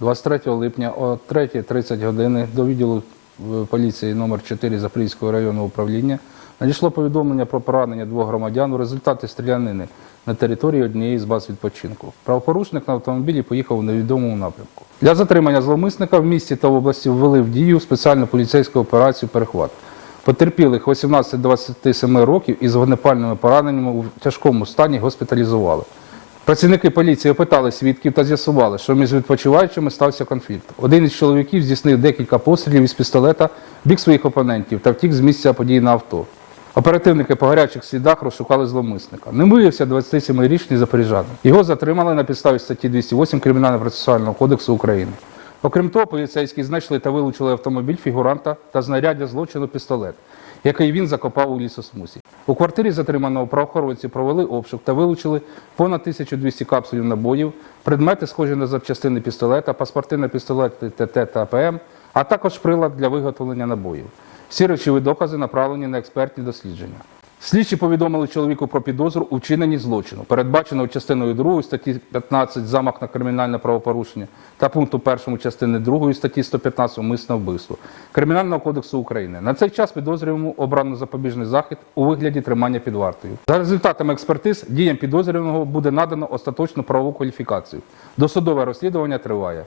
23 липня о 3.30 години до відділу е, поліції номер 4 Запорізького районного управління надійшло повідомлення про поранення двох громадян у результаті стрілянини на території однієї з баз відпочинку. Правопорушник на автомобілі поїхав у невідомому напрямку. Для затримання зловмисника в місті та в області ввели в дію спеціальну поліцейську операцію Перехват. Потерпілих 18-27 років із вогнепальними пораненнями у тяжкому стані госпіталізували. Працівники поліції опитали свідків та з'ясували, що між відпочиваючими стався конфлікт. Один із чоловіків здійснив декілька пострілів із пістолета в бік своїх опонентів та втік з місця події на авто. Оперативники по гарячих слідах розшукали зловмисника. Не виявився 27-річний запоріжанин. Його затримали на підставі статті 208 Кримінально-процесуального кодексу України. Окрім того, поліцейські знайшли та вилучили автомобіль фігуранта та знаряддя злочину пістолет, який він закопав у лісосмусі. У квартирі затриманого правоохоронці провели обшук та вилучили понад 1200 капсулів набоїв, предмети, схожі на запчастини пістолета, паспорти на пістолети ТТ та АПМ, а також прилад для виготовлення набоїв. Всі речові докази направлені на експертні дослідження. Слідчі повідомили чоловіку про підозру у вчиненні злочину, передбаченого частиною 2 статті 15 замах на кримінальне правопорушення та пункту 1 частини 2 статті 115 умисне вбивство Кримінального кодексу України. На цей час підозрюваному обрано запобіжний захід у вигляді тримання під вартою. За результатами експертиз діям підозрюваного буде надано остаточну правову кваліфікацію. Досудове розслідування триває.